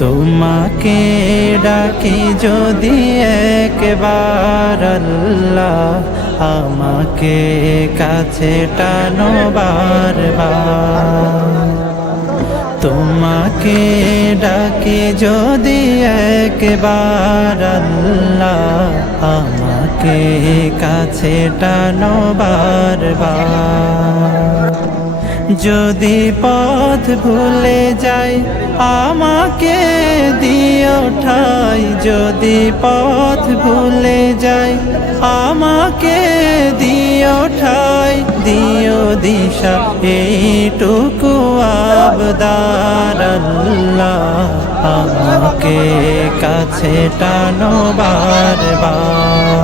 তোমাকে ডাকি যদি একবার আল্লাহ, আমাকে কাছে টানো বারবার। তোমাকে ডাকি যদি একবার আল্লাহ, আমাকে কাছে টানো বারবার। যদি পথ ভুলে যাই আমাকে দিও ঠাই, যদি পথ ভুলে যাই আমাকে দিও ঠাই, দিও দিশা এইটুকু আবদার আল্লাহ, আমাকে কাছে টানো বারবার।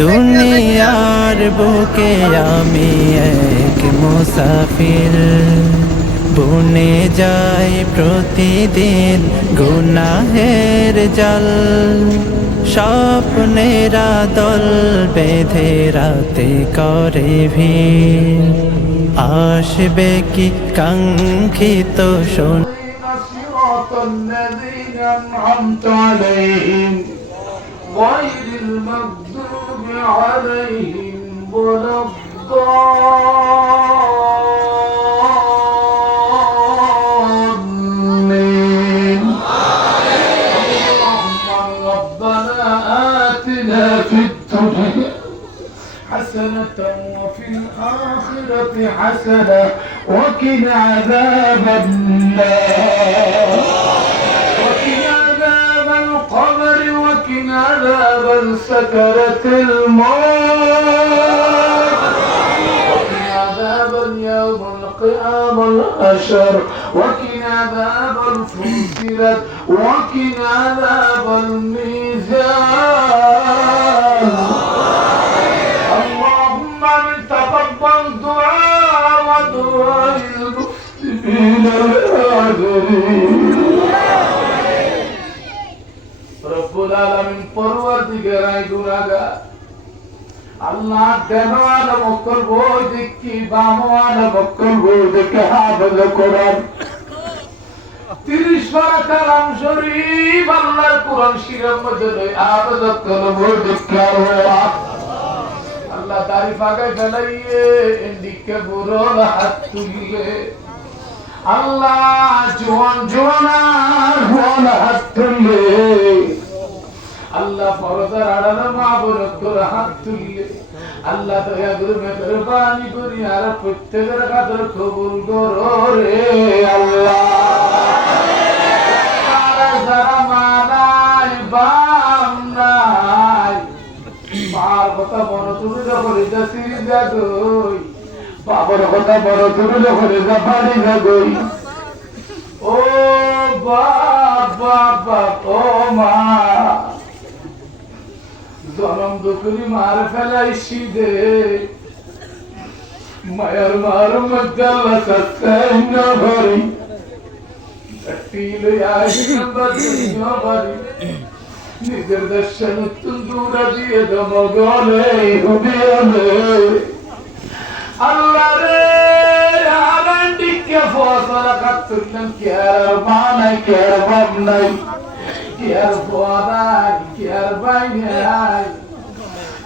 দুনিয়ার বুকে আমি এক মুসাফির, বুনে যাই প্রতিদিন গুনাহের জাল। স্বপ্নেরা দল বেঁধে রাতে করে ভিড়, আসবে কি কাঙ্ক্ষিত শোন। غير المغضوب عليهم ولا الضالين. ربنا آتنا في الدنيا حسنة وفي الآخرة حسنة وقنا عذاب النار، وقنا عذاب القبر، وقنا عذاب سكرة الموت، وقنا عذاب اليوم القيامة الحشر، وقنا عذاب الفصلت، وقنا عذاب الميزان. اللهم تقبل دعاء ودعاء المسلمين الحاضرين. রব্বুল আলামিন পরওয়ারদিগার গুনাহগার আল্লাহ দেওয়ানা মক্কল বই দেখি বামওয়ানা মক্কল বই দেখে হাফেজ কোরআন 30 পারা কালাম শরীফ আল্লাহর কোরআন শিরার মধ্যে হাফেজ কোরআন বই দেখে আল্লাহ দাড়ি পাকায় ফেলাইয়ে এদিকে বুড়ো হাত তুললে আল্লাহ জোয়ান জোয়ানার বলা হাত তুললে আল্লাহ পরদার আড়ালে মা বরকর হাত তুললে আল্লাহ দয়া করে মেহরবানি করি আর প্রত্যেকের কাছে কবুল করো রে আল্লাহ। যারা মা নাই বাপ নাই, মার কথা বড় তুমি যখন সিঁড়ি যাগই, বাবার কথা বড় তুমি যখন পারি যাগই। ও বাপ বাপ বাপ, ও মা জনম দুপুরি মার ফেলাইছি দে, মায়ের মার মধ্যে আল্লাহ সস্তাই না ভরি নিজের দেশে নতুন দূরা দিয়ে দমগলে আল্লাহ রে আগান্ডিকে ফসলা কাটতুলেন কি আর বানাই কি আর বাপ নাই কি আর বাদাই কি আর ভাই নাই।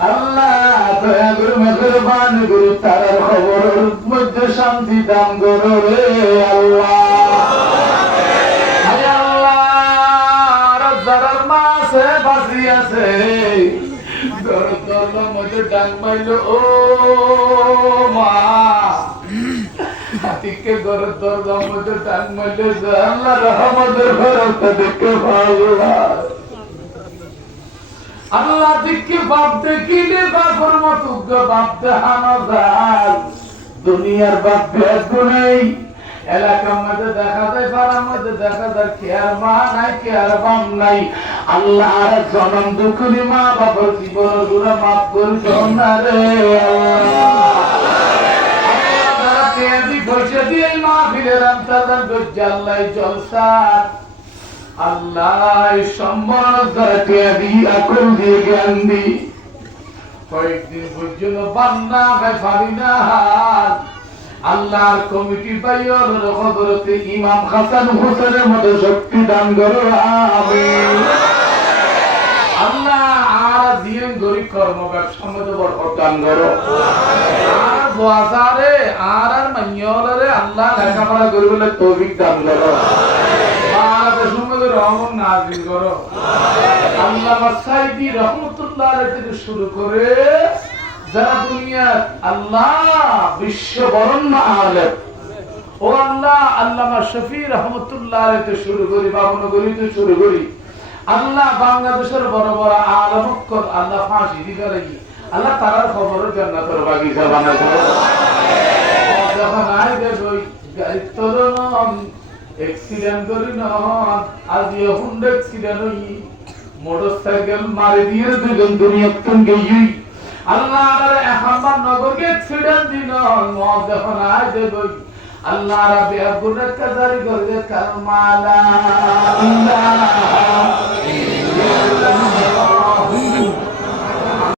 আল্লাহ দয়া করে মেহরবানি করে তার খবরের মধ্যে শান্তি দান করো রে আল্লাহ। যারার মাসে বাঁচি আছে দরদার মধ্যে ডাক মাইল ও মা হাতিকে ঘরের দরজার মধ্যে ডাক মাইলে আল্লাহ রহমতের ভরসা দেখে ভালো আল্লাহ দিকে বাপ দেখিলে বাপর মতো বাপ দেখানো যায়। দুনিয়ার বাপ বেদু নেই, এলাকার মধ্যে দেখা যায়, পাড়ার মধ্যে দেখা যায়, কে আর মা নাই কে আর বাপ নাই। আল্লাহ আর জনম দুঃখী মা বাবার জীবন গুলো মাফ করিস না রে বসে দিয়ে মা ফিরে রান্তার আল্লাহ জলসা আল্লাহ সম্মান আকল দিয়ে জ্ঞান দি কয়েকদিন পর্যন্ত বান্না ভাই পারি না আল্লাহর কমিটি পাইয়র হযরতে ইমাম হাসান হোসেনের মতো শক্তি দান করো আমিন। আল্লাহ আর দিন গরিব কর্ম ব্যবসার মধ্যে বরকত দান করো। আর বাজারে আর মাইয়রে আল্লাহ লেখাপড়া করিবলে তৌফিক দান করো। বাংলাদেশের মধ্যে রহমত নাযিল করো। আল্লামা সাইদি রহমাতুল্লাহ আলাইহি থেকে শুরু করে যারা দুনিয়া আল্লাহ বিশ্ব বরণ্য আলেম ও আল্লাহ আল্লামা শফি রহমাতুল্লাহ আলাইহি থেকে শুরু করি বাবনগরী থেকে শুরু করি আল্লাহ বাংলাদেশের বড় বড় আলেম আল্লাহ ফাঁসি দিতে লাগি আল্লাহ তারার খবরের জান্নাতের বাগিচা বানাই দাও। যখন আই দেবই দায়িত্ব নন অ্যাক্সিডেন্ট করি নন আজ হুন্ড অ্যাক্সিডেন্ট হই মোটরসাইকেল মারি দিয়ে দুজন দুনিয়া থেকে গই আল্লাহ আরে এখন নগরকে অ্যাক্সিডেন্ট দিন মত যখন আই দেবই আল্লাহ রাব্বি আগুনের কাজারি করে কালমালা